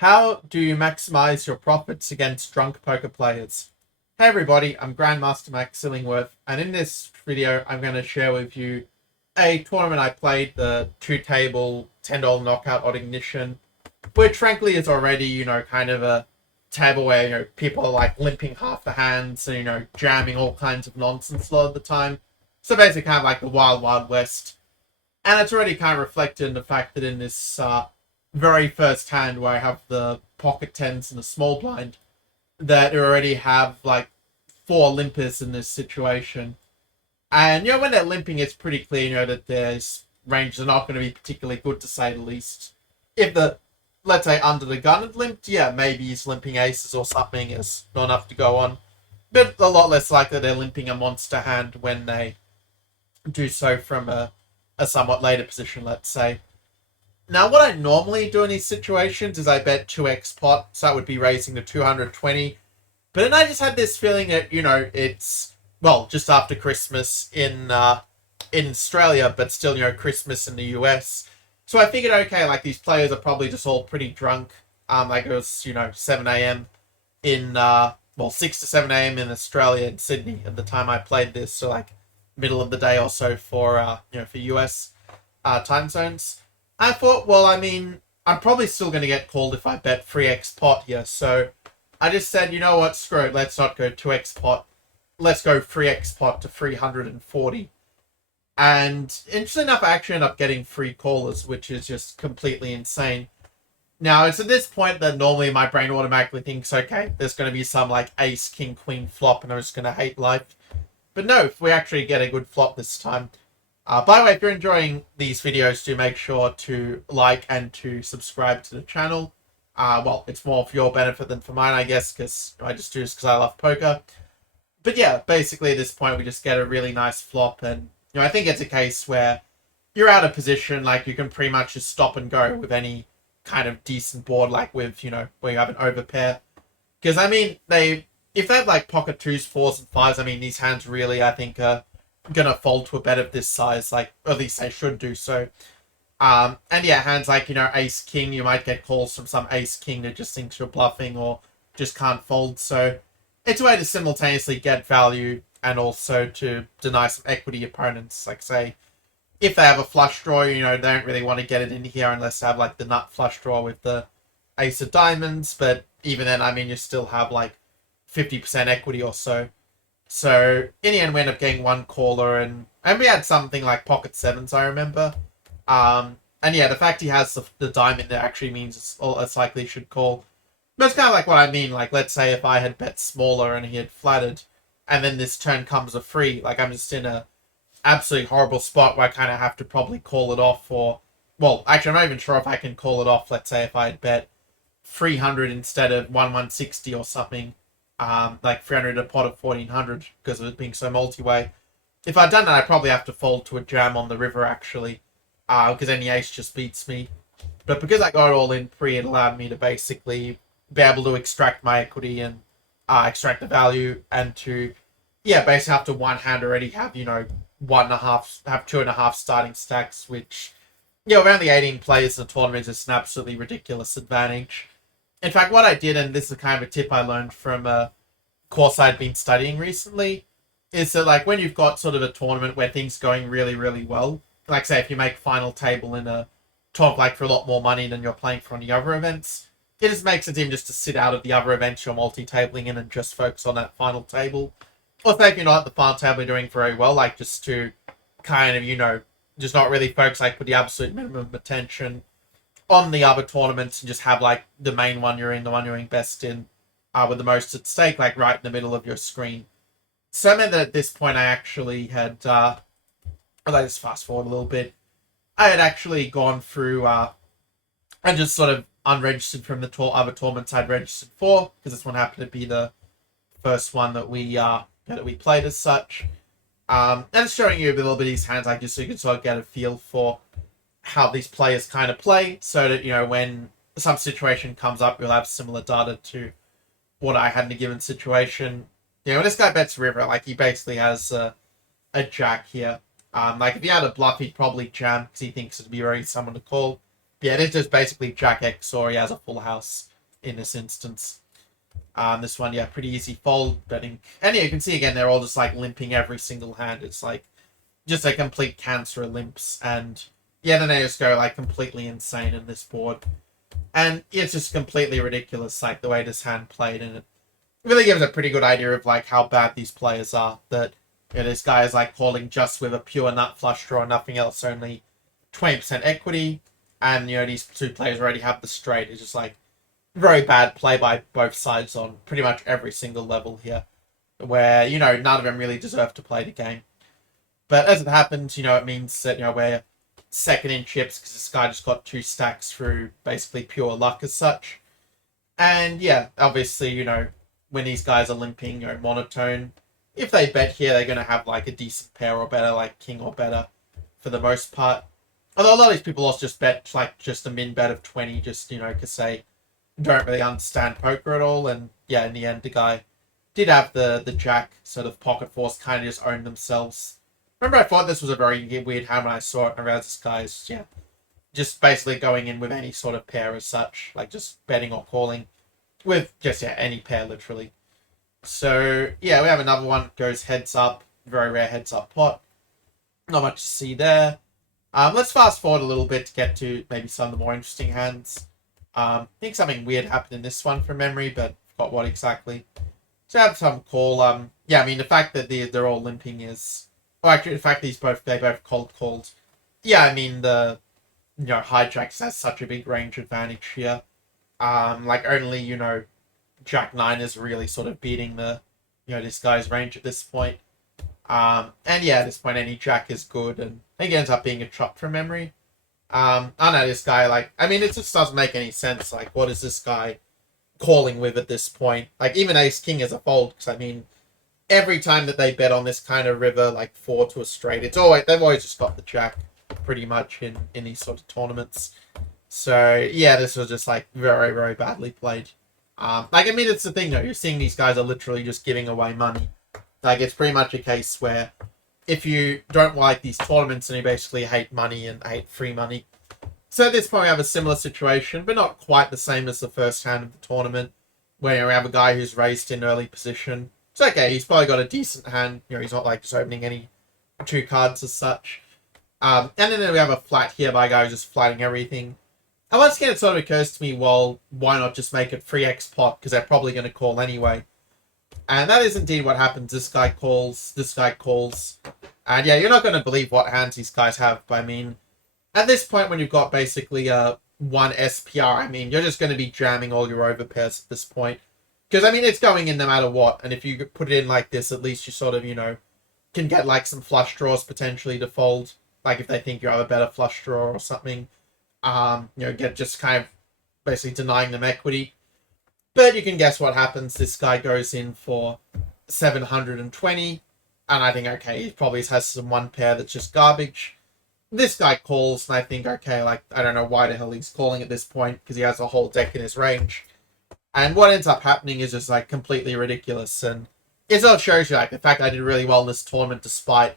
How do you maximize your profits against drunk poker players? Hey everybody, I'm Grandmaster Max Illingworth, and in this video I'm going to share with you a tournament I played, the two-table $10 knockout odd ignition, which frankly is already, kind of a table where, people are like limping half the hands and, jamming all kinds of nonsense a lot of the time. So basically kind of like the Wild Wild West. And it's already kind of reflected in the fact that in this very first hand where I have the pocket tens and the small blind, that I already have like four limpers in this situation. And, when they're limping, it's pretty clear, that their ranges are not going to be particularly good, to say the least. If the, let's say, under the gun had limped, yeah, maybe he's limping aces or something, is not enough to go on. But a lot less likely they're limping a monster hand when they do so from a somewhat later position, let's say. Now, what I normally do in these situations is I bet 2x pot, so that would be raising to 220. But then I just had this feeling that, it's, well, just after Christmas in Australia, but still, Christmas in the US. So I figured, okay, like these players are probably just all pretty drunk. Like it was, 7 a.m. in, 6 to 7 a.m. in Australia and Sydney at the time I played this. So like middle of the day or so for, for US time zones. I thought, well, I mean, I'm probably still going to get called if I bet 3x pot here. So I just said, you know what, screw it. Let's not go 2x pot. Let's go 3x pot to 340. And interesting enough, I actually end up getting free callers, which is just completely insane. Now, it's at this point that normally my brain automatically thinks, okay, there's going to be some like ace, king, queen flop, and I'm just going to hate life. But no, if we actually get a good flop this time. By the way, if you're enjoying these videos, do make sure to like and to subscribe to the channel. Well, it's more for your benefit than for mine, I guess, because I just do this because I love poker. But yeah, basically at this point, we just get a really nice flop. And, I think it's a case where you're out of position. Like, you can pretty much just stop and go with any kind of decent board, like with, where you have an overpair. Because, I mean, if they have, like, pocket twos, fours, and fives, I mean, these hands really, I think, are gonna fold to a bet of this size, like, or at least they should do so. And yeah, hands like, ace king, you might get calls from some ace king that just thinks you're bluffing or just can't fold. So it's a way to simultaneously get value and also to deny some equity opponents. Like, say, if they have a flush draw, they don't really want to get it in here unless they have like the nut flush draw with the ace of diamonds. But even then, I mean, you still have like 50% equity or so. So in the end, we end up getting one caller, and we had something like pocket sevens, I remember. And yeah, the fact he has the diamond there actually means it's likely he should call. But it's kind of like what I mean. Like, let's say if I had bet smaller and he had flattered, and then this turn comes a free, like I'm just in a absolutely horrible spot where I kind of have to probably call it off. Or, well, actually, I'm not even sure if I can call it off. Let's say if I had bet 300 instead of 160 or something. Like 300 a pot of 1400 because of it being so multi-way. If I'd done that, I'd probably have to fold to a jam on the river, actually, because then the ace just beats me. But because I got it all in pre, it allowed me to basically be able to extract my equity and extract the value, and to, yeah, basically after one hand already have, 2.5 starting stacks, which, with only 18 players in the tournament is an absolutely ridiculous advantage. In fact, what I did, and this is kind of a tip I learned from a course I'd been studying recently, is that like when you've got sort of a tournament where things are going really, really well, like say if you make final table in a tournament like for a lot more money than you're playing for any other events, it just makes it even just to sit out of the other events you're multi-tabling in and just focus on that final table. Or say if you're not at the final table you're doing very well, like just to kind of, just not really focus, like put the absolute minimum of attention on the other tournaments and just have like the main one you're in, the one you're doing best in, with the most at stake, like right in the middle of your screen. So I meant that at this point I actually had, I'll just fast forward a little bit. I had actually gone through, and just sort of unregistered from the other tournaments I'd registered for, because this one happened to be the first one that we played as such. And it's showing you a little bit of these hands, like just so you can sort of get a feel for how these players kind of play, so that, when some situation comes up, you'll have similar data to what I had in a given situation. When this guy bets river, like he basically has a jack here. Like if he had a bluff, he'd probably jam because he thinks it'd be very someone to call. Yeah, it is just basically Jack X, or he has a full house in this instance. This one, yeah, pretty easy fold betting. And yeah, you can see again, they're all just like limping every single hand. It's like just a complete cancer of limps. And yeah, then they just go like completely insane in this board. And it's just completely ridiculous, like the way this hand played. And it really gives a pretty good idea of like how bad these players are. That this guy is like calling just with a pure nut flush draw, nothing else, only 20% equity. And these two players already have the straight. It's just like very bad play by both sides on pretty much every single level here, where none of them really deserve to play the game. But as it happens, it means that we're second in chips because this guy just got 2 stacks through basically pure luck as such. And yeah, obviously, when these guys are limping, monotone, if they bet here, they're going to have like a decent pair or better, like king or better for the most part. Although a lot of these people also just bet like just a min bet of 20, just, because they don't really understand poker at all. And yeah, in the end, the guy did have the jack sort of pocket force kind of just owned themselves. Remember, I thought this was a very weird hand when I saw it. I realized this guy's, just basically going in with any sort of pair as such, like just betting or calling with just, any pair literally. So, yeah, we have another one, goes heads up, very rare heads up pot. Not much to see there. Let's fast forward a little bit to get to maybe some of the more interesting hands. I think something weird happened in this one from memory, but forgot what exactly. So I have some call. Yeah, I mean, the fact that they're all limping is... Well, actually, the fact that they both called. Yeah, I mean, the hijacks has such a big range advantage here. Like only, Jack 9 is really sort of beating the, this guy's range at this point. And yeah, at this point, any Jack is good, and I think it ends up being a chop from memory. I don't know, this guy, like, I mean, it just doesn't make any sense. Like, what is this guy calling with at this point? Like, even Ace King is a fold, because, I mean, every time that they bet on this kind of river, like 4 to a straight, they've always just got the Jack, pretty much, in these sort of tournaments. So, yeah, this was just, like, very, very badly played. Like, I mean, it's the thing, though. You're seeing these guys are literally just giving away money. Like, it's pretty much a case where if you don't like these tournaments and you basically hate money and hate free money. So at this point, we have a similar situation, but not quite the same as the first hand of the tournament, where we have a guy who's raised in early position. It's okay, he's probably got a decent hand. He's not, like, just opening any 2 cards as such. And then we have a flat here by a guy who's just flatting everything. And once again, it sort of occurs to me, well, why not just make it free X pot? Because they're probably going to call anyway. And that is indeed what happens. This guy calls. And yeah, you're not going to believe what hands these guys have. But I mean, at this point, when you've got basically one SPR, I mean, you're just going to be jamming all your overpairs at this point. Because, I mean, it's going in no matter what. And if you put it in like this, at least you sort of, can get like some flush draws potentially to fold. Like if they think you have a better flush draw or something. Get just kind of basically denying them equity. But you can guess what happens. This guy goes in for 720. And I think, okay, he probably has some one pair that's just garbage. This guy calls, and I think, okay, like, I don't know why the hell he's calling at this point, because he has a whole deck in his range. And what ends up happening is just, like, completely ridiculous. And it sort of shows you, like, the fact I did really well in this tournament despite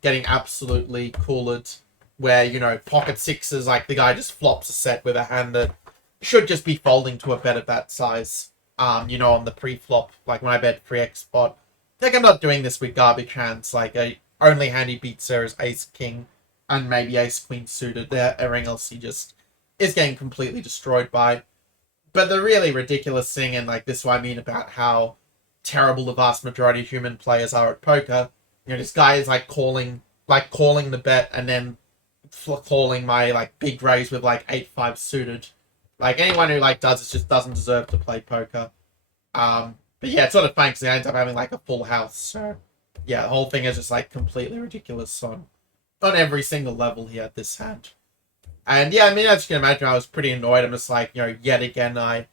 getting absolutely cooled, where, pocket sixes, like, the guy just flops a set with a hand that should just be folding to a better bat size, on the pre-flop, like, when I bet free X spot. Like, I'm not doing this with garbage hands. Like, only hand he beats there is Ace King and maybe Ace Queen suited. There, everything else he just is getting completely destroyed by. But the really ridiculous thing, and like this is what I mean about how terrible the vast majority of human players are at poker. This guy is like calling the bet and then calling my like big raise with like 8-5 suited. Like anyone who like does this just doesn't deserve to play poker. But yeah, it's sort of funny because they end up having like a full house. So yeah, the whole thing is just like completely ridiculous on every single level here at this hand. And yeah, I mean, as you can imagine, I was pretty annoyed. I'm just like, yet again, I,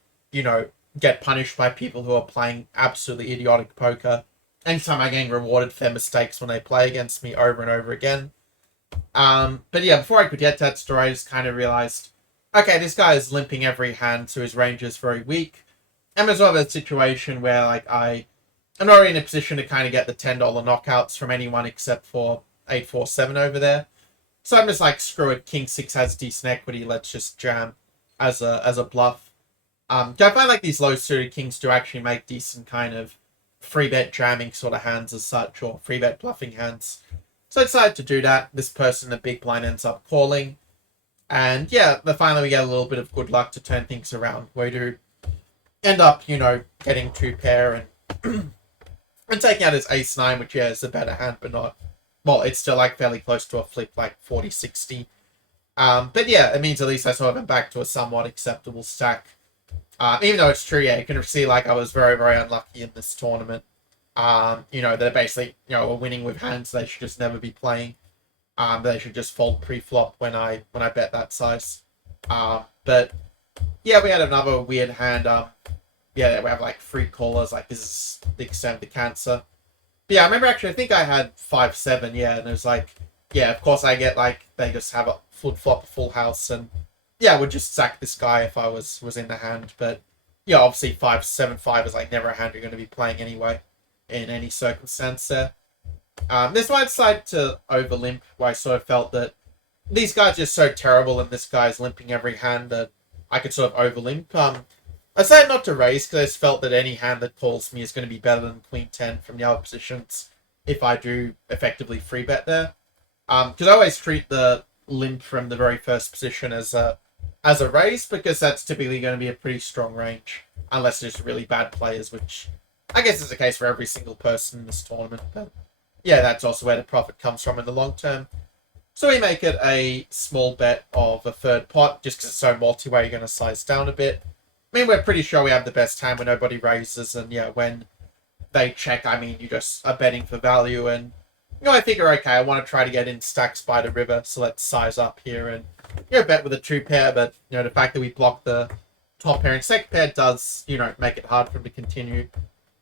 get punished by people who are playing absolutely idiotic poker. Anytime I'm getting rewarded for their mistakes when they play against me over and over again. But yeah, before I could get to that story, I just kind of realized, okay, this guy is limping every hand, so his range is very weak. And there's sort of a situation where, like, I'm not really in a position to kind of get the $10 knockouts from anyone except for 847 over there. So I'm just like, screw it, king 6 has decent equity, let's just jam as a bluff. I find like these low suited kings do actually make decent kind of free bet jamming sort of hands as such, or free bet bluffing hands. So I decided to do that. This person, the big blind, ends up calling. And yeah, finally we get a little bit of good luck to turn things around. We do end up, getting 2 pair and and taking out his ace-9, which yeah is a better hand, but not, well, it's still like fairly close to a flip, like 40-60. But yeah, it means at least I sort of went back to a somewhat acceptable stack. Even though it's true, yeah, you can see like I was very, very unlucky in this tournament. They're basically, were winning with hands they should just never be playing. They should just fold pre-flop when I bet that size. But yeah, we had another weird hand. Yeah, we have like 3 callers. Like, this is the extent of the cancer. But yeah, I remember actually, I think I had 5-7. Yeah, and it was like, yeah, of course I get like they just have a flop, a full house, and yeah, I would just sack this guy if I was in the hand. But yeah, obviously 5-7-5 is like never a hand you're going to be playing anyway, in any circumstance there. This one I decided to over limp, where I sort of felt that these guys are just so terrible and this guy's limping every hand that I could sort of over limp. I decided not to raise because I just felt that any hand that calls me is going to be better than Queen 10 from the other positions if I do effectively free bet there. Because I always treat the limp from the very first position as a raise, because that's typically going to be a pretty strong range, unless there's really bad players, which I guess is the case for every single person in this tournament. But yeah, that's also where the profit comes from in the long term. So we make it a small bet of a third pot, just because it's so multi-way, you're going to size down a bit. I mean, we're pretty sure we have the best hand when nobody raises, and yeah, when they check, I mean, you just are betting for value, and I figure, okay, I want to try to get in stacks by the river, so let's size up here and bet with a 2 pair, but the fact that we block the top pair and second pair does, make it hard for him to continue.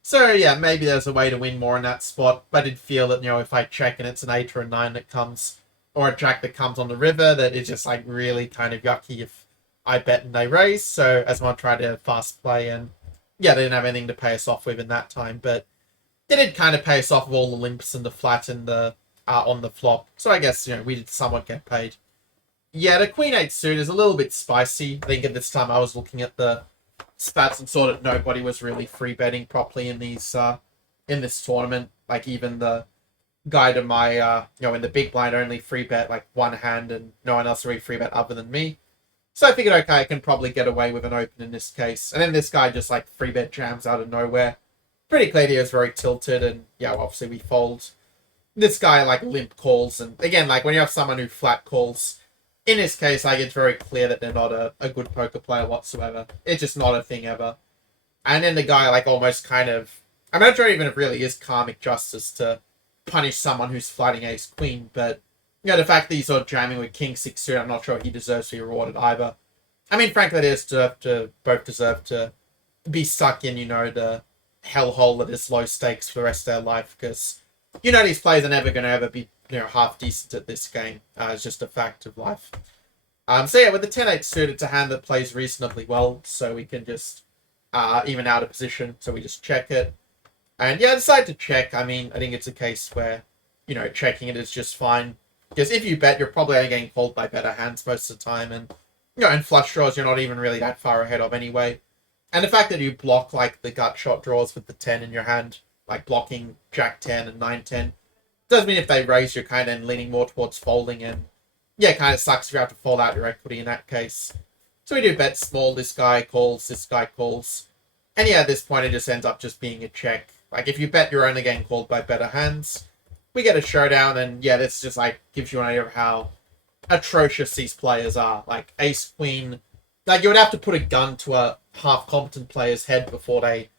So yeah, maybe there's a way to win more in that spot, but I did feel that, if I check and it's an 8 or a 9 that comes, or a jack that comes on the river, that is just like really kind of yucky if I bet and they raise. So as I tried to fast play, and yeah, they didn't have anything to pay us off with in that time, but they did kind of pay us off with all the limps and the flat and the on the flop. So I guess, we did somewhat get paid. Yeah, the Queen 8 suit is a little bit spicy. I think at this time I was looking at the spats and saw that nobody was really free betting properly in these in this tournament. Like, even the guy to my in the big blind only free bet like one hand, and no one else really free bet other than me. So I figured, okay, I can probably get away with an open in this case. And then this guy just like free bet jams out of nowhere. Pretty clear he was very tilted, and yeah, obviously we fold. This guy like limp calls, and again, like when you have someone who flat calls, in this case, like, it's very clear that they're not a good poker player whatsoever. It's just not a thing ever. And then the guy like almost kind of, I'm not sure even if it really is karmic justice to punish someone who's flatting ace queen, but the fact that he's sort of jamming with king 6 suit, I'm not sure he deserves to be rewarded either. I mean, frankly, they both deserve to be stuck in, the hellhole that is low stakes for the rest of their life, because these players are never going to ever be half decent at this game. It's just a fact of life. So yeah, with the 10-8 suit, it's a hand that plays reasonably well, so we can just even out of position, so we just check it. And yeah, I decided to check. I mean, I think it's a case where checking it is just fine, because if you bet, you're probably only getting called by better hands most of the time, and in flush draws you're not even really that far ahead of anyway. And the fact that you block like the gut shot draws with the 10 in your hand, like blocking Jack 10 and 9-10, does mean if they raise, you're kind of leaning more towards folding, and yeah, kind of sucks if you have to fold out your equity in that case. So we do bet small, this guy calls, and yeah, at this point it just ends up just being a check. Like, if you bet, you're only getting called by better hands. We get a showdown, and yeah, this just like gives you an idea of how atrocious these players are. Like, ace queen, like, you would have to put a gun to a half competent player's head before they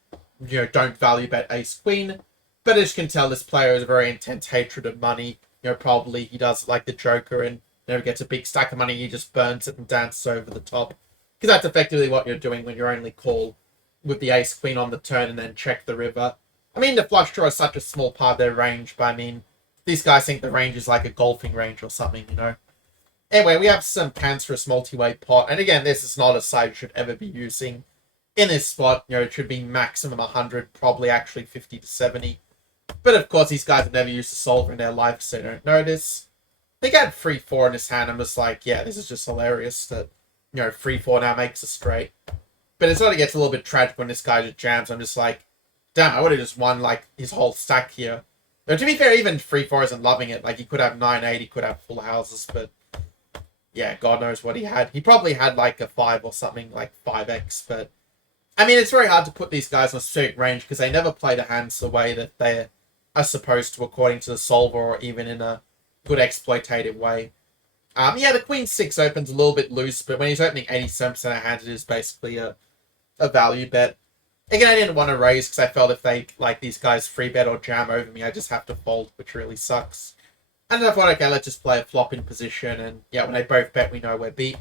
don't value bet ace queen. But as you can tell, this player has a very intense hatred of money. Probably he does like the Joker, and gets a big stack of money, he just burns it and dances over the top. Because that's effectively what you're doing when you're only call with the ace queen on the turn and then check the river. I mean, the flush draw is such a small part of their range, but I mean, these guys think the range is like a golfing range or something, Anyway, we have some cancerous multi-way pot, and again, this is not a side you should ever be using in this spot. It should be maximum 100, probably actually 50 to 70. But of course, these guys have never used a solver in their life, so they don't notice. think I had 3-4 in his hand. I'm just like, yeah, this is just hilarious that, 3-4 now makes a straight. But it sort of gets a little bit tragic when this guy just jams. I'm just like, damn, I would have just won like his whole stack here. But to be fair, even 3-4 isn't loving it. Like, he could have 9-8, he could have full houses, but yeah, God knows what he had. He probably had like a 5 or something, like 5x, but I mean, it's very hard to put these guys on a certain range because they never play the hands the way that they are supposed to according to the solver or even in a good exploitative way. Yeah, the Queen 6 opens a little bit loose, but when he's opening 87% of hands, it is basically a value bet. Again, I didn't want to raise because I felt if they, like, these guys free bet or jam over me, I just have to fold, which really sucks. And I thought, okay, let's just play a flop in position, and yeah, when they both bet, we know we're beat.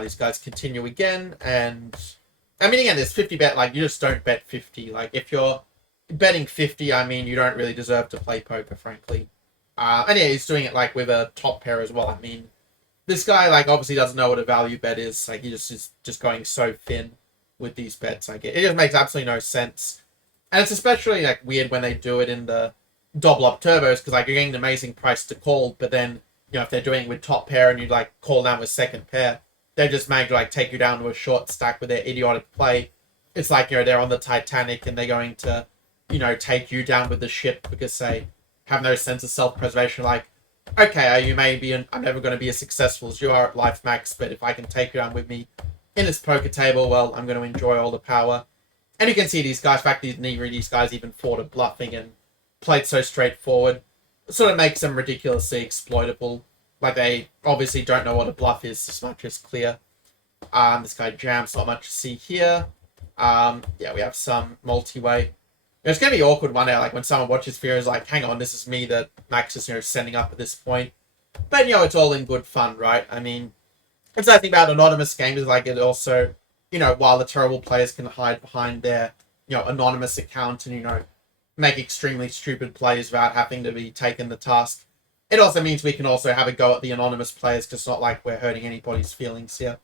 These guys continue again, and I mean, again, there's 50 bet, like, you just don't bet 50. Like, if you're betting 50, I mean, you don't really deserve to play poker, frankly. And yeah, he's doing it, like, with a top pair as well. I mean, this guy, like, obviously doesn't know what a value bet is. Like, he just is just going so thin with these bets. Like, it just makes absolutely no sense. And it's especially, like, weird when they do it in the double up turbos, because, like, you're getting an amazing price to call, but then, if they're doing it with top pair and you, like, call down with second pair, they just manage to, like, take you down to a short stack with their idiotic play. It's like, they're on the Titanic and they're going to, take you down with the ship because they have no sense of self-preservation. Like, okay, you may be, I'm never going to be as successful as you are at Life Max, but if I can take you down with me in this poker table, well, I'm going to enjoy all the power. And you can see these guys, in fact, these guys even fought at bluffing and played so straightforward. It sort of makes them ridiculously exploitable. Like, they obviously don't know what a bluff is, as much as clear. This guy jams, not much to see here. Yeah, we have some multi-way. It's going to be awkward one day, like, when someone watches Fear is like, hang on, this is me that Max is, sending up at this point. But, it's all in good fun, right? I mean, it's the thing about anonymous games is, like, it also, while the terrible players can hide behind their, anonymous account and, make extremely stupid plays without having to be taken the task, it also means we can also have a go at the anonymous players because it's not like we're hurting anybody's feelings here.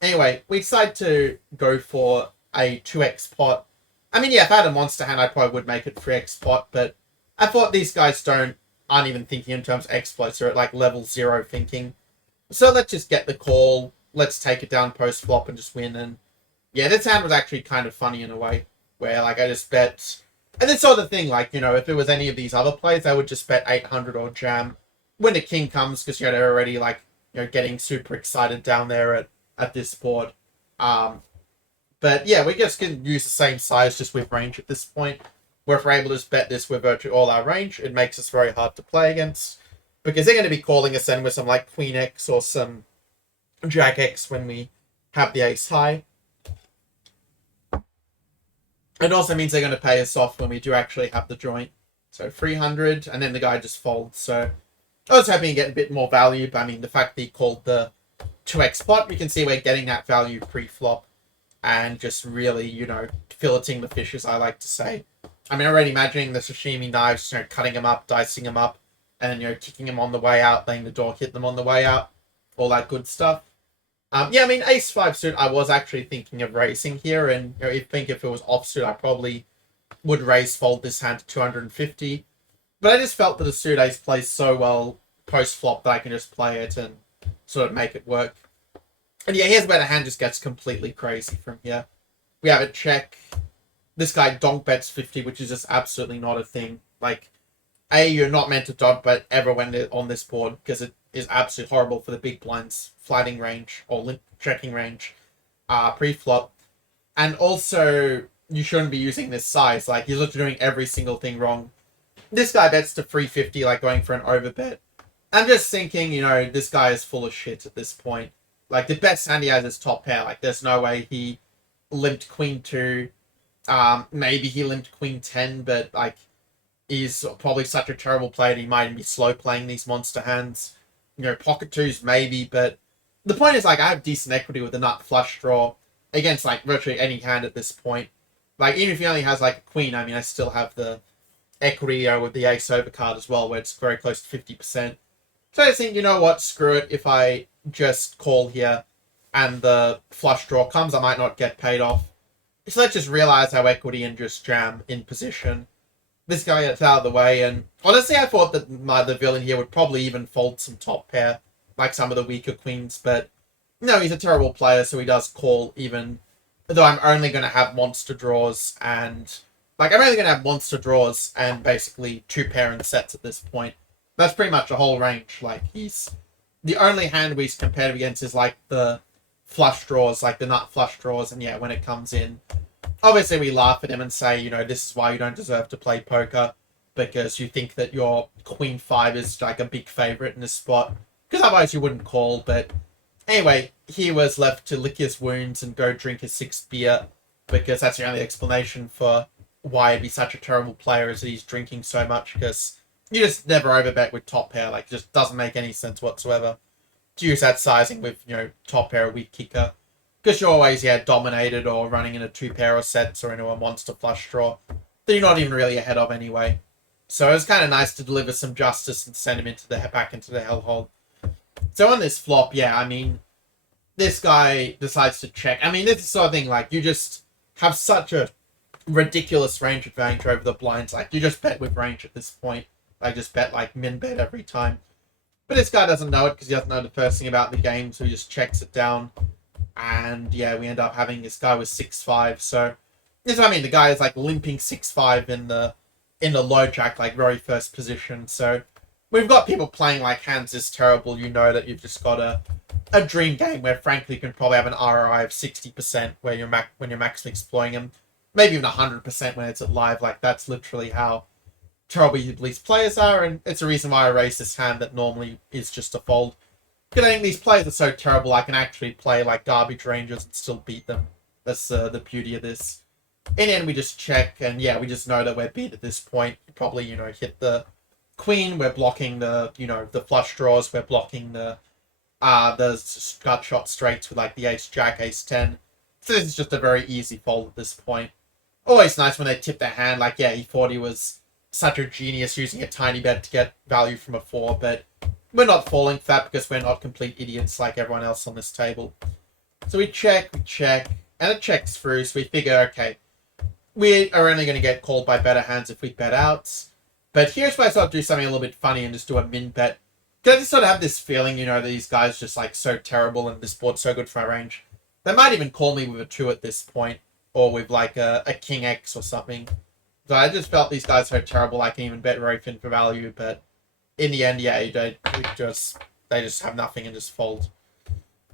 Anyway, we decided to go for a 2x pot. I mean, yeah, if I had a monster hand, I probably would make it 3x pot, but I thought these guys aren't even thinking in terms of exploits. They're at, like, level 0 thinking. So let's just get the call. Let's take it down post-flop and just win. And yeah, this hand was actually kind of funny in a way, where, like, I just bet. And this sort of thing, like, if it was any of these other plays, I would just bet 800 or jam when the king comes, because, they're already, like, getting super excited down there at this board. But yeah, we just can use the same size just with range at this point. Where if we're able to just bet this with virtually all our range, it makes us very hard to play against. Because they're going to be calling us in with some, like, Queen X or some Jack X when we have the ace high. It also means they're going to pay us off when we do actually have the joint. So 300, and then the guy just folds. So I was hoping to get a bit more value, but I mean, the fact that he called the 2x pot, we can see we're getting that value pre-flop and just really, filleting the fish, as I like to say. I mean, already imagining the sashimi knives, cutting them up, dicing them up, and, kicking them on the way out, letting the door hit them on the way out, all that good stuff. Yeah, I mean, ace-5 suit, I was actually thinking of raising here, and I think if it was offsuit, I probably would raise fold this hand to 250. But I just felt that the suit ace plays so well post-flop that I can just play it and sort of make it work. And yeah, here's where the hand just gets completely crazy from here. We have a check. This guy donk bets 50, which is just absolutely not a thing. Like, you're not meant to donk bet ever when they're on this board, because it is absolutely horrible for the big blinds flatting range or limp checking range pre-flop. And also, you shouldn't be using this size. Like, you're literally doing every single thing wrong. This guy bets to 350, like going for an overbet. I'm just thinking, this guy is full of shit at this point. Like, the best hand he has is top pair. Like, there's no way he limped Queen 2. Maybe he limped Queen 10, but, like, he's probably such a terrible player he might even be slow playing these monster hands. Pocket 2s maybe, but the point is, like, I have decent equity with a nut flush draw against, like, virtually any hand at this point. Like, even if he only has, like, a queen, I mean, I still have the equity with the ace overcard as well, where it's very close to 50%. So I think, you know what, screw it. If I just call here and the flush draw comes, I might not get paid off. So let's just realize our equity and just jam in position. This guy gets out of the way, and honestly, I thought that the villain here would probably even fold some top pair, like some of the weaker queens, but no, he's a terrible player, so he does call even though I'm only going to have monster draws and I'm only going to have monster draws and basically two pair and sets at this point. That's pretty much a whole range. Like he's the only hand he's competitive against is like the flush draws, like the nut flush draws, and yeah, when it comes in, obviously we laugh at him and say, you know, this is why you don't deserve to play poker because you think that your queen five is like a big favorite in this spot because otherwise you wouldn't call. But anyway, he was left to lick his wounds and go drink his sixth beer because that's the only explanation for why he'd be such a terrible player is that he's drinking so much because you just never overbet with top pair. Like, it just doesn't make any sense whatsoever to use that sizing with, you know, top pair weak kicker because you're always, yeah, dominated or running in a two pair of sets or into a monster flush draw that you're not even really ahead of anyway. So it was kind of nice to deliver some justice and send him into the back into the hellhole. So on this flop, yeah, I mean, this guy decides to check. I mean, this is the sort of thing, like, you just have such a ridiculous range advantage over the blinds. Like, you just bet with range at this point. Like, just bet, like, min bet every time. But this guy doesn't know it because he doesn't know the first thing about the game, so he just checks it down. And, yeah, we end up having this guy with 6-5. So, this is what I mean. The guy is, like, limping 6-5 in the low jack, like, very first position. So, we've got people playing, like, hands is terrible. You know that you've just got a dream game where, frankly, you can probably have an ROI of 60% where when you're maximally exploiting them. Maybe even 100% when it's at live. Like, that's literally how terrible these players are, and it's a reason why I raise this hand that normally is just a fold. Because I think these players are so terrible, I can actually play, like, garbage rangers and still beat them. That's the beauty of this. In the end, we just check, and yeah, we just know that we're beat at this point. Probably, you know, hit the queen, we're blocking the, you know, the flush draws, we're blocking the gut shot straights with, like, the ace-jack, ace-10. So this is just a very easy fold at this point. Always nice when they tip their hand. Like, yeah, he thought he was such a genius using a tiny bet to get value from a 4, but we're not falling for that because we're not complete idiots like everyone else on this table. So we check, and it checks through, so we figure, okay, we are only going to get called by better hands if we bet out. But here's where I start to do something a little bit funny and just do a min bet. Because I just sort of have this feeling, you know, that these guys are just, like, so terrible and this board's so good for my range. They might even call me with a 2 at this point, or with, like, a King X or something. So I just felt these guys so terrible I can even bet very thin for value, but in the end, yeah, they just have nothing and just fold.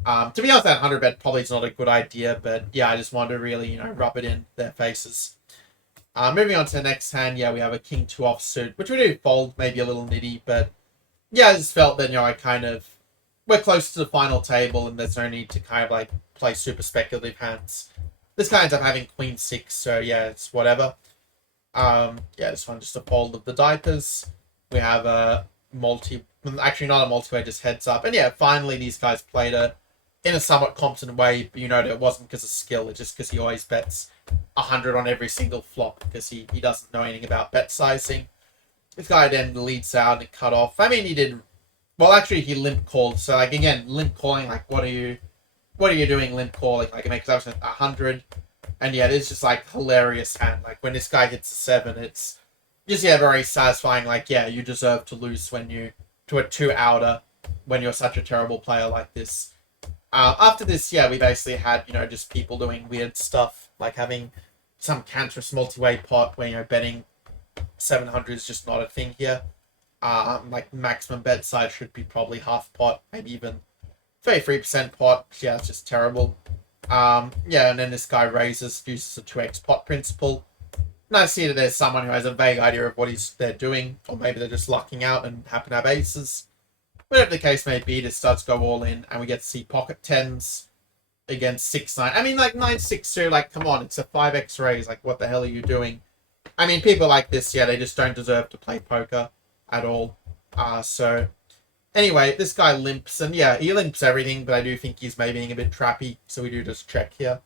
To be honest, that 100 bet probably is not a good idea, but yeah, I just wanted to really, you know, rub it in their faces. Moving on to the next hand, yeah, we have a King 2 offsuit, which we do fold, maybe a little nitty, but yeah, I just felt that, you know, we're close to the final table and there's no need to kind of, like, play super speculative hands. This guy ends up having Queen 6, so yeah, it's whatever. Yeah, this one just a fold of the diapers. We have a actually not a multi-way, just heads up. And yeah, finally these guys played in a somewhat competent way, but you know, it wasn't because of skill, it's just because he always bets 100 on every single flop because he doesn't know anything about bet sizing. This guy then leads out and cut off. I mean, he limp called. So, like, again, limp calling, like, what are you doing limp calling? Like, it makes up 100. And yeah, it's just, like, hilarious hand. Like, when this guy hits a 7, it's just, yeah, very satisfying. Like, yeah, you deserve to lose to a 2 outer when you're such a terrible player like this. After this, yeah, we basically had, you know, just people doing weird stuff, like having some cancerous multi-way pot where, you know, betting 700 is just not a thing here. Like, maximum bet size should be probably half pot, maybe even 33% pot. Yeah, it's just terrible. Yeah, and then this guy uses a 2x pot principle. Nice to see that there's someone who has a vague idea of what they're doing, or maybe they're just lucking out and happen to have aces. Whatever the case may be, this does go all in, and we get to see pocket 10s against 6-9. I mean, like, 9-6-2, like, come on, it's a 5x raise. Like, what the hell are you doing? I mean, people like this, yeah, they just don't deserve to play poker at all. So, anyway, this guy limps, and yeah, he limps everything, but I do think he's maybe being a bit trappy, so we do just check here.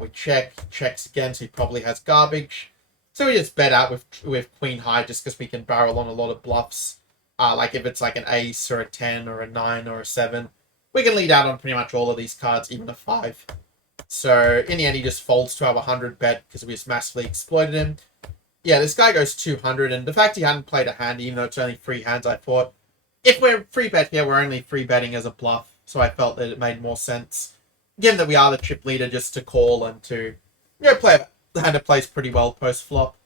We checks again, so he probably has garbage. So we just bet out with Queen High just because we can barrel on a lot of bluffs. Like if it's like an ace or a 10 or a 9 or a 7, we can lead out on pretty much all of these cards, even a 5. So in the end, he just folds to have a 100 bet because we just massively exploited him. yeah, this guy goes 200, and the fact he hadn't played a hand, even though it's only 3 hands, I thought, if we're free bet here, we're only free betting as a bluff, so I felt that it made more sense, given that we are the chip leader, just to call and to, play a hand that plays pretty well post-flop.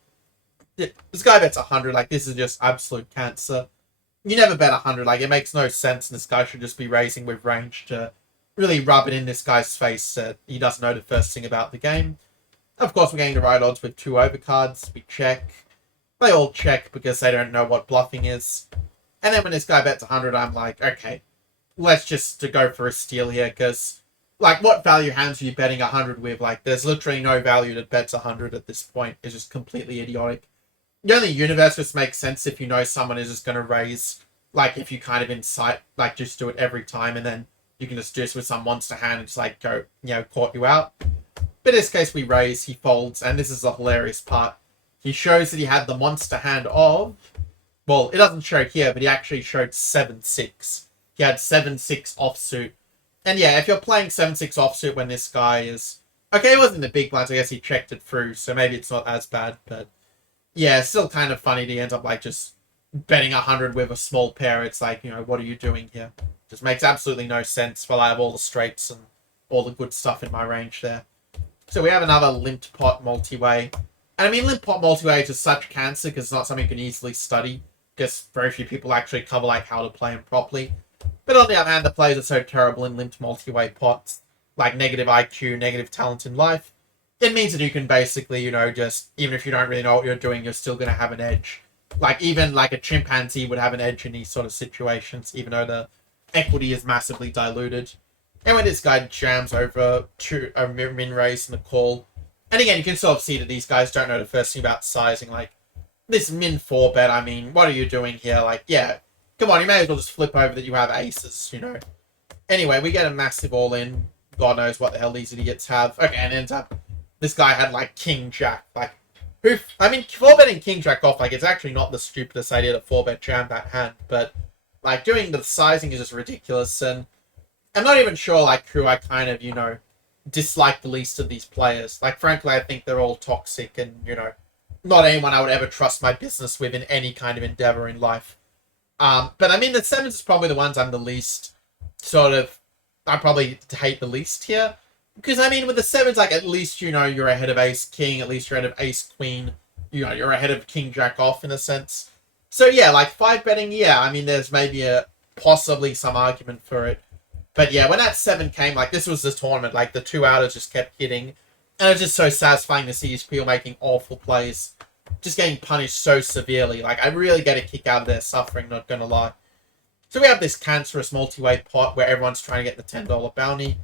This guy bets 100, like, this is just absolute cancer. You never bet 100, like, it makes no sense, and this guy should just be raising with range to really rub it in this guy's face that he doesn't know the first thing about the game. Of course, we're getting the right odds with 2 overcards. We check. They all check because they don't know what bluffing is. And then when this guy bets 100, I'm like, okay, let's just to go for a steal here, because, like, what value hands are you betting 100 with? Like, there's literally no value that bets 100 at this point. It's just completely idiotic. The only universe just makes sense if you know someone is just going to raise, like, if you kind of incite, like, just do it every time, and then you can just do this with some monster hand and just, like, go, caught you out. But in this case, we raise, he folds, and this is the hilarious part. He shows that he had the monster hand of... Well, it doesn't show here, but he actually showed 7-6. He had 7-6 offsuit. And yeah, if you're playing 7-6 offsuit when this guy is... Okay, it wasn't the big blinds, I guess he checked it through, so maybe it's not as bad, but... Yeah, it's still kind of funny to end up, like, just betting 100 with a small pair. It's like, what are you doing here? Just makes absolutely no sense while I have all the straights and all the good stuff in my range there. So we have another limped pot multi-way. And I mean, limped pot multi-way is just such cancer because it's not something you can easily study. Because very few people actually cover like how to play them properly. But on the other hand, the players are so terrible in limped multi-way pots. Like negative IQ, negative talent in life. It means that you can basically, just, even if you don't really know what you're doing, you're still going to have an edge. Like, even like a chimpanzee would have an edge in these sort of situations, even though the equity is massively diluted. And when this guy jams over to a min raise and a call, and again, you can sort of see that these guys don't know the first thing about sizing. Like, this min 4 bet, I mean, what are you doing here? Like, yeah, come on, you may as well just flip over that you have aces, Anyway, we get a massive all-in. God knows what the hell these idiots have. Okay, and it ends up, this guy had, like, king jack. Like, 4-betting king jack off, like, it's actually not the stupidest idea to 4-bet jam that hand, but, like, doing the sizing is just ridiculous, and I'm not even sure, like, who I kind of, dislike the least of these players. Like, frankly, I think they're all toxic and, not anyone I would ever trust my business with in any kind of endeavor in life. But, I mean, the 7s is probably the ones I'm the least, I probably hate the least here. Because, I mean, with the 7s, like, at least, you're ahead of ace-king, at least you're ahead of ace-queen, you're ahead of king-jack off, in a sense. So, yeah, like, 5-betting, yeah, I mean, there's maybe possibly some argument for it. But yeah, when that 7 came, like, this was the tournament, like, the 2-outers just kept hitting. And it's just so satisfying to see these people making awful plays. Just getting punished so severely. Like, I really get a kick out of their suffering, not gonna lie. So we have this cancerous multi-way pot where everyone's trying to get the $10 bounty.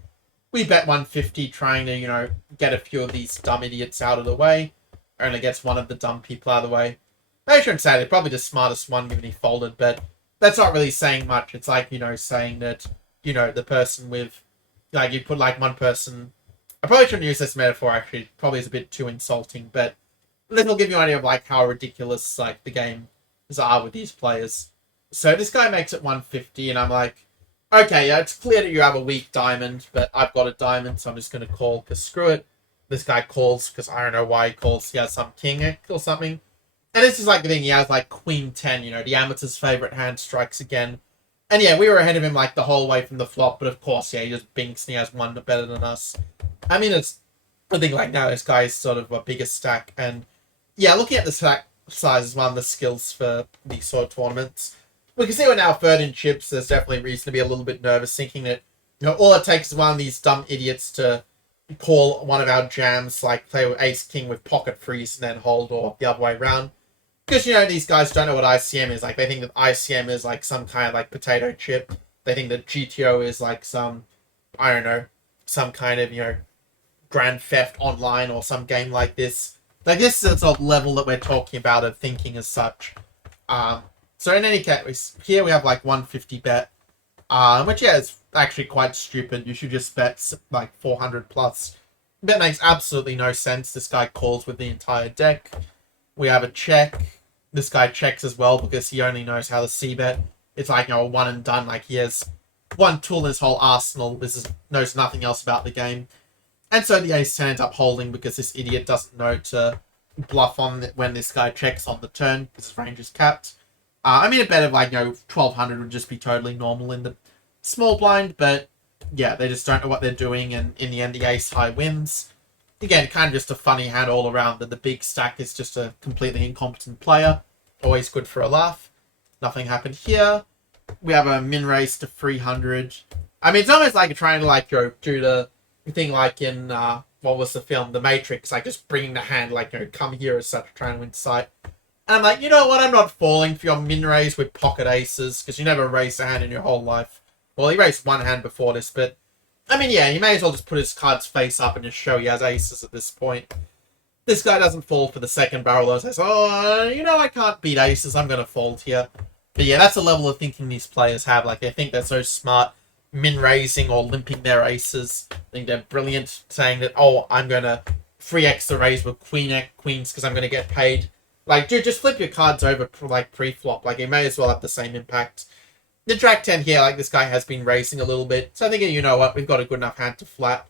We bet 150 trying to, get a few of these dumb idiots out of the way. Only gets one of the dumb people out of the way. I shouldn't say they're probably the smartest one given he folded, but that's not really saying much. It's like, saying that... the person with, like, you put, like, one person... I probably shouldn't use this metaphor, actually. Probably is a bit too insulting, but it'll give you an idea of, like, how ridiculous, like, the games are with these players. So this guy makes it 150, and I'm like, okay, yeah, it's clear that you have a weak diamond, but I've got a diamond, so I'm just going to call, because screw it. This guy calls, because I don't know why he calls. He has some king or something. And this is, like, the thing, he has, like, queen 10, the amateur's favorite hand strikes again. And yeah, we were ahead of him like the whole way from the flop, but of course, yeah, he just binks and he has one better than us. I mean, it's I think like now this guy is sort of a bigger stack, and yeah, looking at the stack size is one of the skills for these sort of tournaments. We can see we're now third in chips. There's definitely reason to be a little bit nervous, thinking that all it takes is one of these dumb idiots to call one of our jams, like play with ace king with pocket freeze and then hold, or the other way around. Because, these guys don't know what ICM is. Like, they think that ICM is, like, some kind of, like, potato chip. They think that GTO is, like, some, I don't know, some kind of, Grand Theft Online or some game like this. Like, this is the sort of level that we're talking about of thinking as such. So, in any case, here we have, like, 150 bet. Which, yeah, is actually quite stupid. You should just bet, like, 400 plus. Bet makes absolutely no sense. This guy calls with the entire deck. We have a check. This guy checks as well because he only knows how to c-bet. It's like, a one and done. Like, he has one tool in his whole arsenal. Knows nothing else about the game. And so the ace 10 ends up holding because this idiot doesn't know to bluff on when this guy checks on the turn because his range is capped. I mean, a bet of 1200 would just be totally normal in the small blind, but yeah, they just don't know what they're doing, and in the end, the ace high wins. Again, kind of just a funny hand all around, that the big stack is just a completely incompetent player. Always good for a laugh. Nothing happened here. We have a min raise to 300. I mean, it's almost like trying to do the thing like in what was the film, The Matrix, like just bringing the hand come here as such, trying to win sight. And I'm like, you know what? I'm not falling for your min raise with pocket aces, because you never raised a hand in your whole life. Well, he raised one hand before this, but I mean, yeah, he may as well just put his cards face up and just show he has aces at this point. This guy doesn't fall for the second barrel, though. Says, I can't beat aces. I'm going to fold here. But yeah, that's the level of thinking these players have. Like, they think they're so smart, min-raising or limping their aces. I think they're brilliant, saying that, I'm going to 3x the raise with queens because I'm going to get paid. Like, dude, just flip your cards over, pre-flop. Like, it may as well have the same impact. The Jack 10 here, this guy has been raising a little bit. So I think, you know what, we've got a good enough hand to flat.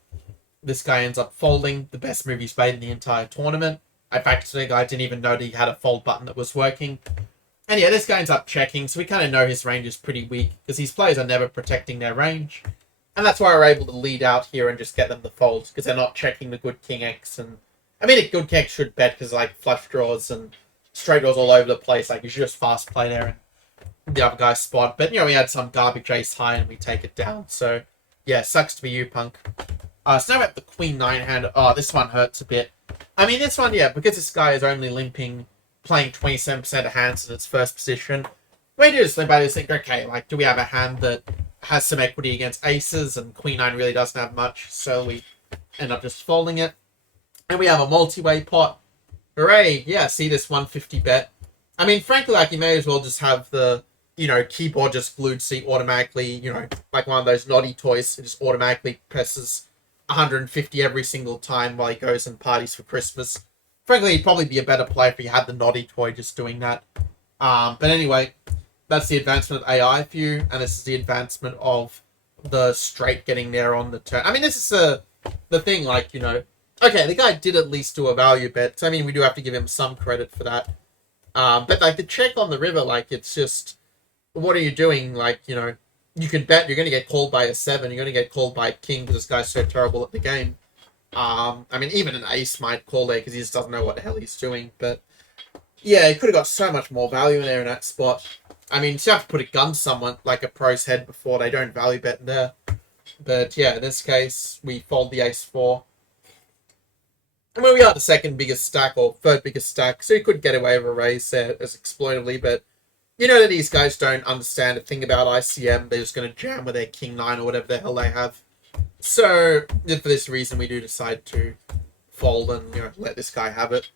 This guy ends up folding. The best move he's made in the entire tournament. In fact, the guy didn't even know that he had a fold button that was working. And yeah, this guy ends up checking, so we kind of know his range is pretty weak, because these players are never protecting their range. And that's why we're able to lead out here and just get them to fold, because they're not checking the good King X. And I mean, a good King X should bet, because flush draws and straight draws all over the place. You should just fast play there and the other guy's spot. But, we had some garbage ace high and we take it down. So, yeah, sucks to be you, punk. So now we have the Queen 9 hand. Oh, this one hurts a bit. I mean, this one, yeah, because this guy is only limping, playing 27% of hands in its first position. We do just limp out and think, okay, do we have a hand that has some equity against aces, and Queen 9 really doesn't have much, so we end up just folding it. And we have a multi-way pot. Hooray! Yeah, see this 150 bet. I mean, frankly, you may as well just have the keyboard just glued so you automatically, like one of those naughty toys, it just automatically presses 150 every single time while he goes and parties for Christmas. Frankly, he'd probably be a better player if he had the naughty toy just doing that. But anyway, that's the advancement of AI for you, and this is the advancement of the straight getting there on the turn. I mean, this is the thing, okay, the guy did at least do a value bet, so I mean, we do have to give him some credit for that. But the check on the river, it's just, what are you doing? You can bet you're going to get called by a 7. You're going to get called by a king because this guy's so terrible at the game. I mean, even an ace might call there because he just doesn't know what the hell he's doing. But yeah, he could have got so much more value in there in that spot. I mean, you have to put a gun to someone, like a pro's head, before they don't value bet in there. But yeah, in this case, we fold the ace 4. And when we are the second biggest stack, or third biggest stack, so you could get away with a raise there as exploitably, but you know that these guys don't understand a thing about ICM. They're just going to jam with their King 9 or whatever the hell they have. So, for this reason, we do decide to fold and, let this guy have it.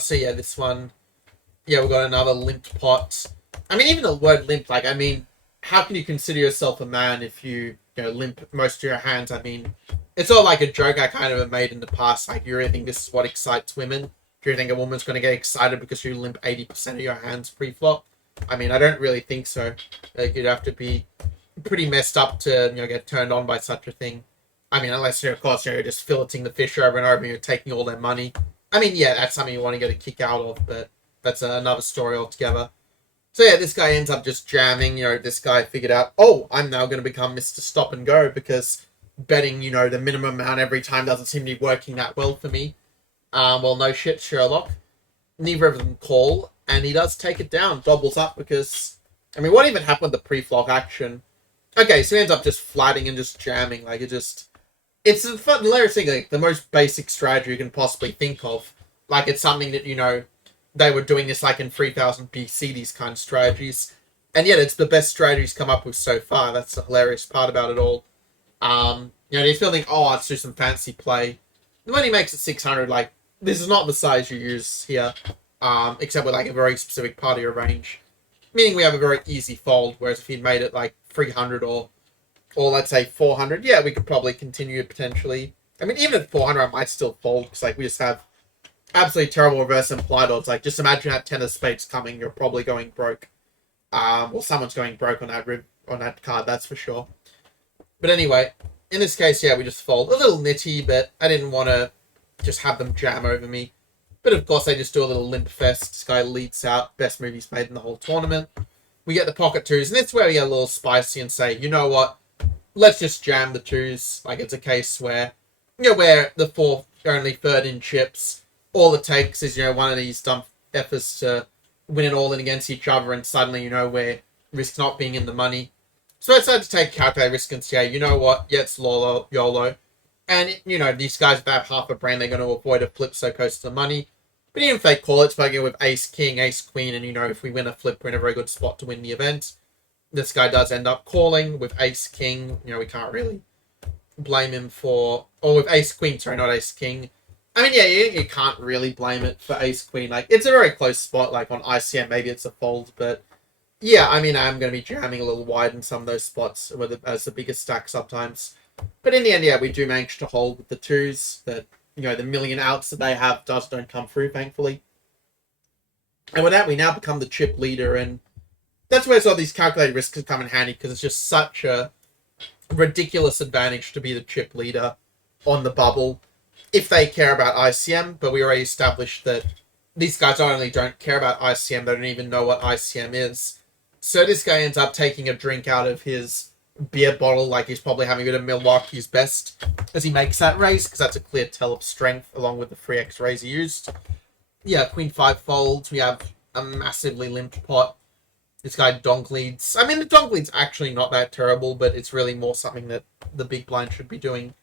So yeah, this one, yeah, we've got another limped pot. I mean, even the word limp, I mean, how can you consider yourself a man if you, limp most of your hands? I mean, it's all like a joke I kind of have made in the past. You really think this is what excites women? Do you think a woman's going to get excited because you limp 80% of your hands pre-flop? I mean, I don't really think so. You'd have to be pretty messed up to, get turned on by such a thing. I mean, unless you're, of course, you're just filleting the fish over and over and you're taking all their money. I mean, yeah, that's something you want to get a kick out of, but that's another story altogether. So yeah, this guy ends up just jamming. This guy figured out, I'm now going to become Mr. Stop and Go because betting, the minimum amount every time doesn't seem to be working that well for me. Well, no shit, Sherlock. Neither of them call, and he does take it down, doubles up, because, I mean, what even happened with the pre-flop action? Okay, so he ends up just flatting and just jamming, it's a fun, hilarious thing, the most basic strategy you can possibly think of. It's something that, they were doing this, in 3000 BC, these kind of strategies, and yet it's the best strategies come up with so far. That's the hilarious part about it all. He's feeling, let's do some fancy play. And when he makes it 600, this is not the size you use here, except with a very specific part of your range. Meaning we have a very easy fold, whereas if he'd made it 300 or let's say 400, yeah, we could probably continue potentially. I mean, even at 400, I might still fold, because we just have absolutely terrible reverse implied odds. Just imagine that 10 of spades coming, you're probably going broke. Or someone's going broke on that card, that's for sure. But anyway, in this case, yeah, we just fold. A little nitty, but I didn't want to just have them jam over me. But of course, they just do a little limp fest. This guy leads out. Best move he's made in the whole tournament. We get the pocket twos, and that's where we get a little spicy and say, you know what? Let's just jam the twos. Like, it's a case where, where the fourth, only third in chips, all it takes is, one of these dumb efforts to win it all in against each other, and suddenly, we're risk not being in the money. So I decided to take calculated risk and say, you know what? Yeah, it's YOLO. And, these guys, if they have half a brain, they're going to avoid a flip so close to the money. But even if they call it, it's with ace king, ace queen, and if we win a flip, we're in a very good spot to win the event. This guy does end up calling with ace king. We can't really blame him for, or with ace queen, sorry, not ace king. I mean, yeah, you can't really blame it for ace queen. Like, it's a very close spot. Like on ICM, maybe it's a fold, but yeah, I mean, I'm going to be jamming a little wide in some of those spots as the biggest stack sometimes. But in the end, yeah, we do manage to hold with the twos. That the million outs that they have don't come through, thankfully. And with that, we now become the chip leader, and that's where some of these calculated risks come in handy, because it's just such a ridiculous advantage to be the chip leader on the bubble if they care about ICM. But we already established that these guys not only don't care about ICM, they don't even know what ICM is. So this guy ends up taking a drink out of his beer bottle, like he's probably having a bit of Milwaukee's Best as he makes that raise, because that's a clear tell of strength along with the 3x raise he used. Yeah, queen 5 folds. We have a massively limp pot. This guy donk leads. I mean, the donk lead's actually not that terrible, but it's really more something that the big blind should be doing.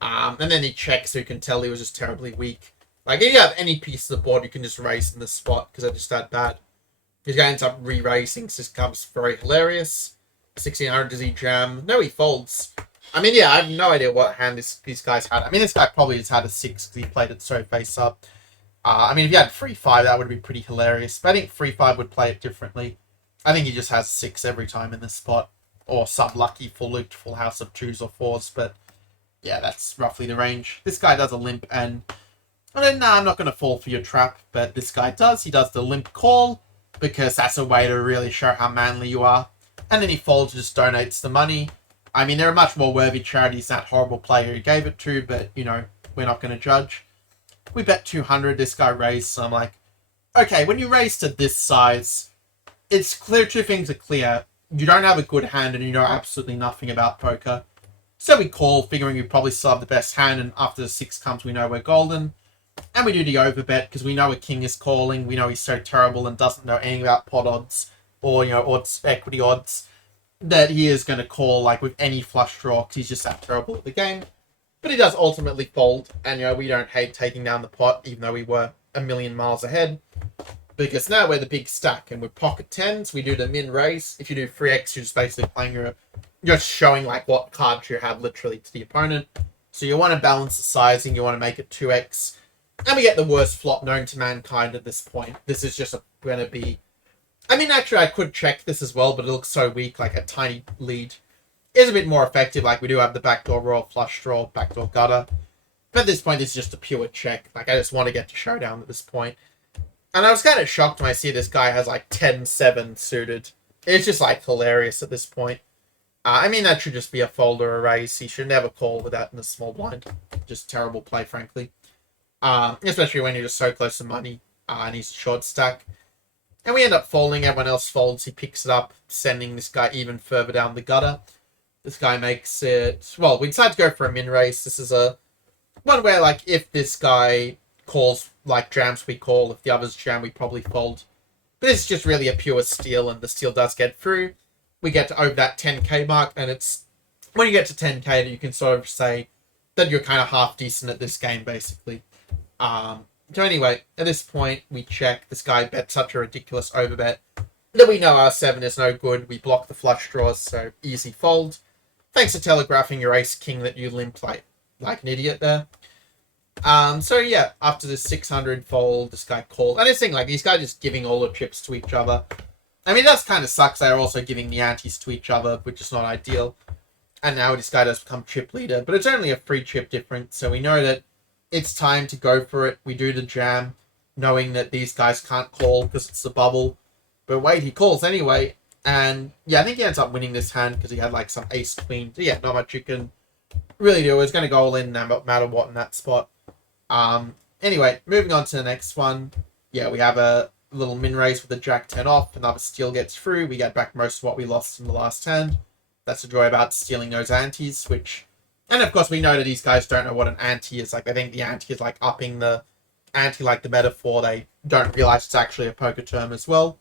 And then he checks, so you can tell he was just terribly weak. Like, if you have any piece of the board, you can just raise in this spot, because they're just that bad. This guy ends up re-raising, so this becomes very hilarious. 1600, does he jam? No, he folds. I mean, yeah, I have no idea what hand these guys had. I mean, this guy probably has had a 6 because he played it so face up. I mean, if he had 3-5, that would be pretty hilarious. But I think 3-5 would play it differently. I think he just has 6 every time in this spot. Or some lucky full looped full house of 2s or 4s. But yeah, that's roughly the range. This guy does a limp, and then, nah, I'm not going to fall for your trap. But this guy does. He does the limp call, because that's a way to really show how manly you are. And then he folds, just donates the money. I mean, there are much more worthy charities than that horrible player who gave it to, but, we're not going to judge. We bet 200, this guy raised, so I'm like, okay, when you raise to this size, it's clear, two things are clear. You don't have a good hand, and you know absolutely nothing about poker. So we call, figuring we probably still have the best hand, and after the 6 comes, we know we're golden. And we do the overbet, because we know a king is calling, we know he's so terrible and doesn't know anything about pot odds, or, odds, equity odds, that he is going to call, like, with any flush draw, because he's just that terrible at the game. But he does ultimately fold, and, we don't hate taking down the pot, even though we were a million miles ahead. Because now we're the big stack, and with pocket 10s, we do the min raise. If you do 3x, you're just basically playing you're showing, like, what cards you have, literally, to the opponent. So you want to balance the sizing, you want to make it 2x. And we get the worst flop known to mankind at this point. This is just going to be... I mean, actually, I could check this as well, but it looks so weak, like a tiny lead is a bit more effective. Like, we do have the backdoor royal flush draw, backdoor gutter. But at this point, this is just a pure check. Like, I just want to get to showdown at this point. And I was kind of shocked when I see this guy has, like, 10-7 suited. It's just, like, hilarious at this point. I mean, that should just be a fold or a raise. He should never call with that in the small blind. Just terrible play, frankly. Especially when you're just so close to money, and he's a short stack. And we end up folding, everyone else folds, he picks it up, sending this guy even further down the gutter. This guy makes it... Well, we decide to go for a min race. This is one where, like, if this guy calls, like, jams, we call. If the others jam, we probably fold. But this is just really a pure steal, and the steal does get through. We get to over that 10k mark, and it's... When you get to 10k, you can sort of say that you're kind of half decent at this game, basically. So anyway, at this point, we check. This guy bet such a ridiculous overbet that we know our 7 is no good. We block the flush draws, so easy fold. Thanks for telegraphing your ace-king that you limped like an idiot there. So yeah, after the 600 fold, this guy called. And it's thing, like, these guys just giving all the chips to each other. I mean, that kind of sucks. They're also giving the antes to each other, which is not ideal. And now this guy does become chip leader. But it's only a 3 chip difference, so we know that it's time to go for it. We do the jam, knowing that these guys can't call because it's the bubble. But wait, he calls anyway. And yeah, I think he ends up winning this hand because he had like some ace queen. So yeah, not much you can really do. It's going to go all in no matter what in that spot. Anyway, moving on to the next one. Yeah, we have a little min raise with the Jack 10 off. Another steal gets through. We get back most of what we lost in the last hand. That's the joy about stealing those antes, which... And of course, we know that these guys don't know what an ante is. Like, they think the ante is like upping the ante, like the metaphor. They don't realize it's actually a poker term as well.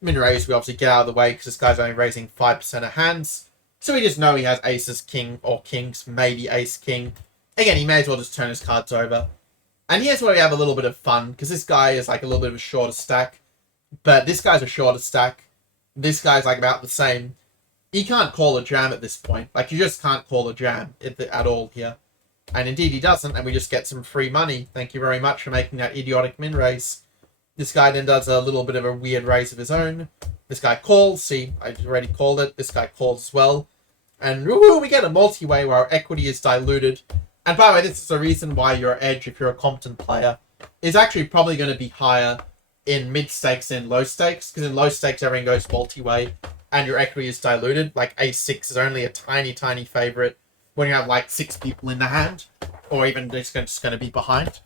Min raise, we obviously get out of the way because this guy's only raising 5% of hands. So we just know he has aces, king, or kings, maybe ace, king. Again, he may as well just turn his cards over. And here's where we have a little bit of fun, because this guy is like a little bit of a shorter stack. But this guy's a shorter stack. This guy's like about the same. He can't call a jam at this point. Like, you just can't call a jam at all here. And indeed he doesn't, and we just get some free money. Thank you very much for making that idiotic min raise. This guy then does a little bit of a weird raise of his own. This guy calls. See, I already called it. This guy calls as well. And woohoo, we get a multi-way where our equity is diluted. And by the way, this is the reason why your edge, if you're a competent player, is actually probably going to be higher in mid-stakes than low stakes. Because in low stakes, everything goes multi-way. And your equity is diluted. Like, ace-6 is only a tiny, tiny favorite when you have, like, 6 people in the hand. Or even just going to be behind.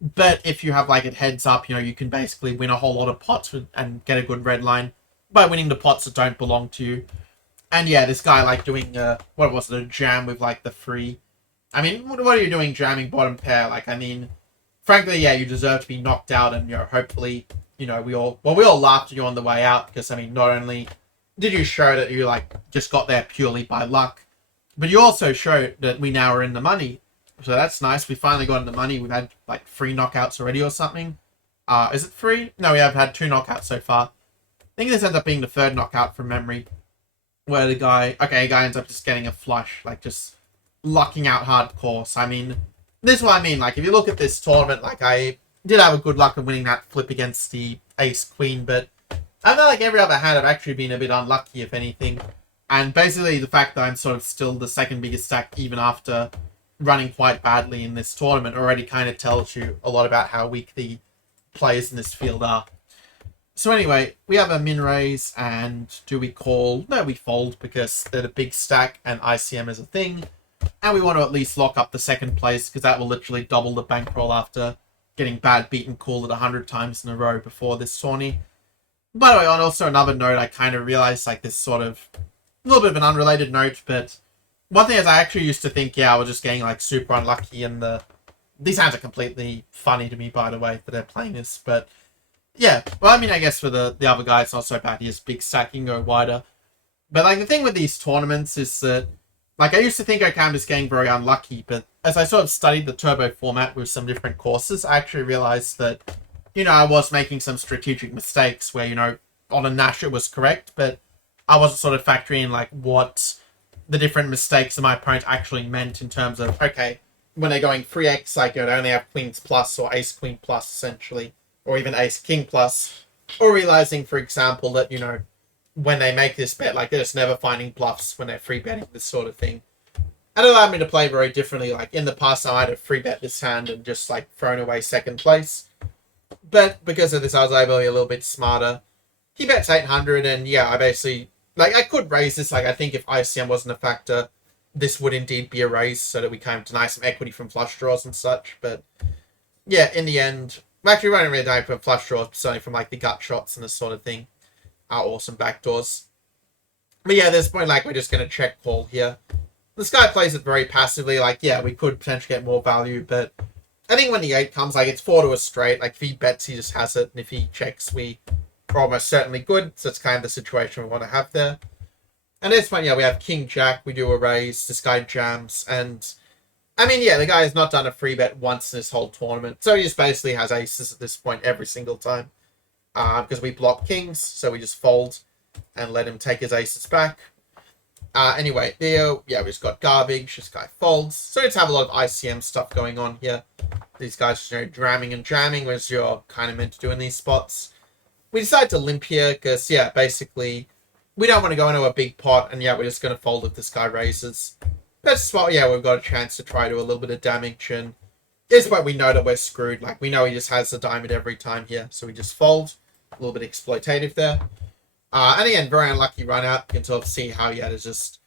But if you have, like, it heads up, you know, you can basically win a whole lot of pots and get a good red line by winning the pots that don't belong to you. And yeah, this guy, like, doing, what was it, a jam with, like, the free... I mean, what are you doing jamming bottom pair? Like, I mean, frankly, yeah, you deserve to be knocked out, and, you know, hopefully, you know, we all laughed at you on the way out, because, I mean, not only did you show that you, like, just got there purely by luck, but you also showed that we now are in the money. So that's nice. We finally got in the money. We've had, like, 3 knockouts already or something. Is it 3? No, we have had 2 knockouts so far. I think this ends up being the 3rd knockout from memory, where the guy ends up just getting a flush, like, just lucking out hardcore. So, I mean, this is what I mean. Like, if you look at this tournament, like, I did have a good luck of winning that flip against the ace-queen, but I feel like every other hand I've actually been a bit unlucky, if anything. And basically, the fact that I'm sort of still the second biggest stack, even after running quite badly in this tournament, already kind of tells you a lot about how weak the players in this field are. So anyway, we have a min raise, and do we call? No, we fold, because they're the big stack, and ICM is a thing. And we want to at least lock up the second place, because that will literally double the bankroll after getting bad beaten called 100 times in a row before this tourney. By the way, on also another note, I kind of realized, like, this sort of a little bit of an unrelated note, but one thing is I actually used to think, yeah, I was just getting, like, super unlucky, and these hands are completely funny to me, by the way, that they're playing this, but yeah, well, I mean, I guess for the other guy, it's not so bad. He has big stack, he can go wider. But, like, the thing with these tournaments is that, like, I used to think, okay, I'm just getting very unlucky, but as I sort of studied the turbo format with some different courses, I actually realized that, you know, I was making some strategic mistakes where, you know, on a Nash it was correct, but I wasn't sort of factoring in, like, what the different mistakes of my opponent actually meant in terms of, okay, when they're going 3x, like, you know, they only have queens plus or ace queen plus, essentially, or even ace king plus, or realizing, for example, that, you know, when they make this bet, like, they're just never finding bluffs when they're free betting this sort of thing. And it allowed me to play very differently. Like, in the past, I might have free bet this hand and just, like, thrown away second place. But because of this, I was able to be a little bit smarter. He bets 800, and yeah, I basically, like, I could raise this. Like, I think if ICM wasn't a factor, this would indeed be a raise so that we kind of deny some equity from flush draws and such. But yeah, in the end, actually, we won't really deny from flush draws, certainly from, like, the gut shots and this sort of thing. Awesome backdoors. But yeah, at this point, like, we're just going to check call here. This guy plays it very passively. Like, yeah, we could potentially get more value, but I think when the 8 comes, like, it's 4 to a straight. Like, if he bets, he just has it, and if he checks, we are almost certainly good. So it's kind of the situation we want to have there. And at this point, yeah, we have King Jack. We do a raise. This guy jams, and I mean, yeah, the guy has not done a free bet once in this whole tournament, so he just basically has aces at this point every single time. Because we block kings, so we just fold and let him take his aces back. Anyway, there, yeah, we just got garbage. This guy folds. So we just have a lot of ICM stuff going on here. These guys, you know, dramming and jamming, as you're kind of meant to do in these spots. We decide to limp here because, yeah, basically, we don't want to go into a big pot, and yeah, we're just going to fold if this guy raises. That's a spot, yeah, we've got a chance to try to do a little bit of damage, and this point we know that we're screwed. Like, we know he just has the diamond every time here, so we just fold. A little bit exploitative there. And again, very unlucky run out. You can sort of see how, yeah, it's just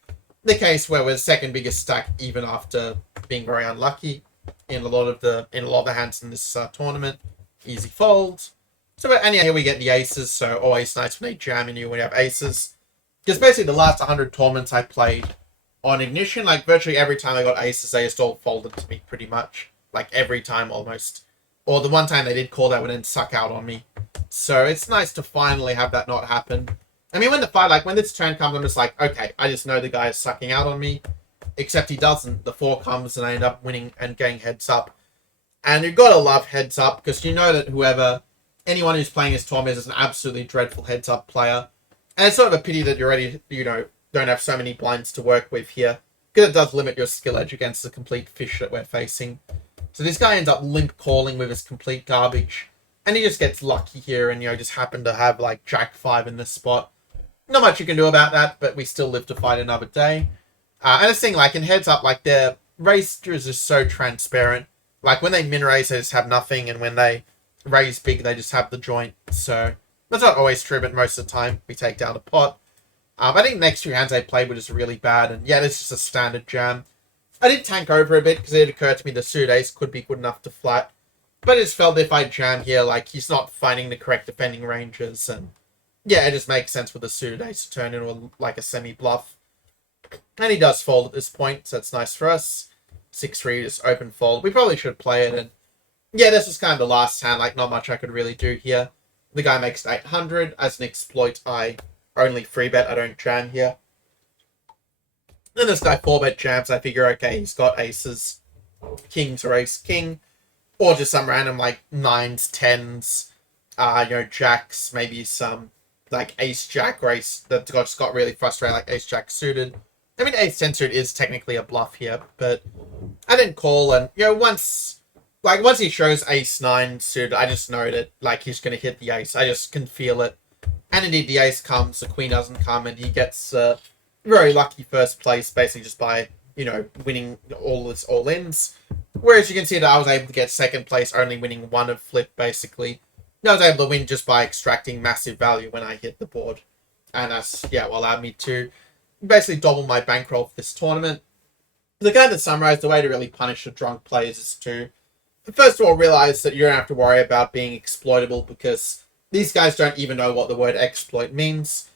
the case where we're the second biggest stack even after being very unlucky. in a lot of the hands in this tournament. Easy fold. So anyhow, here we get the aces. So always nice when they jam in you when you have aces. Because basically the last 100 tournaments I played on Ignition, like virtually every time I got aces, they just all folded to me pretty much. Like every time almost. Or the one time they did call, that would then suck out on me. So it's nice to finally have that not happen. I mean, when the fight, like when this turn comes, I'm just like, okay, I just know the guy is sucking out on me. Except he doesn't. The 4 comes and I end up winning and getting heads up. And you've got to love heads up because you know that anyone who's playing this tournament is an absolutely dreadful heads up player. And it's sort of a pity that you already, don't have so many blinds to work with here. Because it does limit your skill edge against the complete fish that we're facing. So this guy ends up limp calling with his complete garbage. And he just gets lucky here and, just happen to have like Jack 5 in this spot. Not much you can do about that, but we still live to fight another day. And this thing, like in heads up, like their raisers are so transparent. Like when they min raise, they just have nothing. And when they raise big, they just have the joint. So that's not always true, but most of the time we take down a pot. I think the next 2 hands I played were just really bad. And yeah, it's just a standard jam. I did tank over a bit because it occurred to me the suited ace could be good enough to flat. But it just felt if I jam here, like he's not finding the correct defending ranges. And yeah, it just makes sense with the suited ace to turn into like a semi-bluff. And he does fold at this point, so that's nice for us. 6-3, just open fold. We probably should play it. And yeah, this was kind of the last hand, like not much I could really do here. The guy makes 800. As an exploit, I only 3-bet, I don't jam here. Then this guy 4-bet jams. I figure, okay, he's got aces, kings or ace king, or just some random like 9s, 10s, jacks, maybe some like ace jack or ace that just got really frustrated, like ace jack suited. I mean, ace 10 suited is technically a bluff here, but I didn't call. And once he shows ace 9 suited, I just know that like he's gonna hit the ace. I just can feel it. And indeed, the ace comes, the queen doesn't come, and he gets very lucky first place, basically just by, winning all his all-ins. Whereas you can see that I was able to get second place, only winning 1 of flip, basically. I was able to win just by extracting massive value when I hit the board. And that's, allowed me to basically double my bankroll for this tournament. To kind of summarize, the way to really punish the drunk players is to, first of all, realize that you don't have to worry about being exploitable because these guys don't even know what the word exploit means.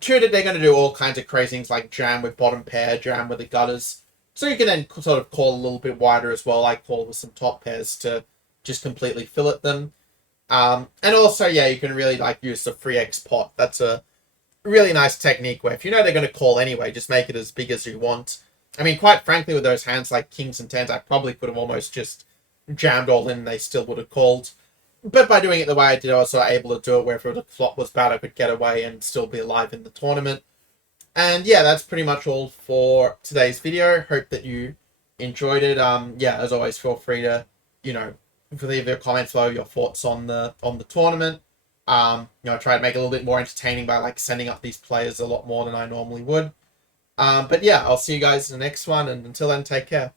2, that they're going to do all kinds of crazy things like jam with bottom pair, jam with the gutters. So you can then sort of call a little bit wider as well, like call with some top pairs to just completely fillet them. And also, you can really use the 3x pot. That's a really nice technique where if you know they're going to call anyway, just make it as big as you want. I mean, quite frankly, with those hands like kings and 10s, I probably could have almost just jammed all in and they still would have called. But by doing it the way I did, I was sort of able to do it where if the flop was bad, I could get away and still be alive in the tournament. And yeah, that's pretty much all for today's video. Hope that you enjoyed it. As always, feel free to, leave your comments below, your thoughts on the tournament. Try to make it a little bit more entertaining by sending up these players a lot more than I normally would. But yeah, I'll see you guys in the next one, and until then, take care.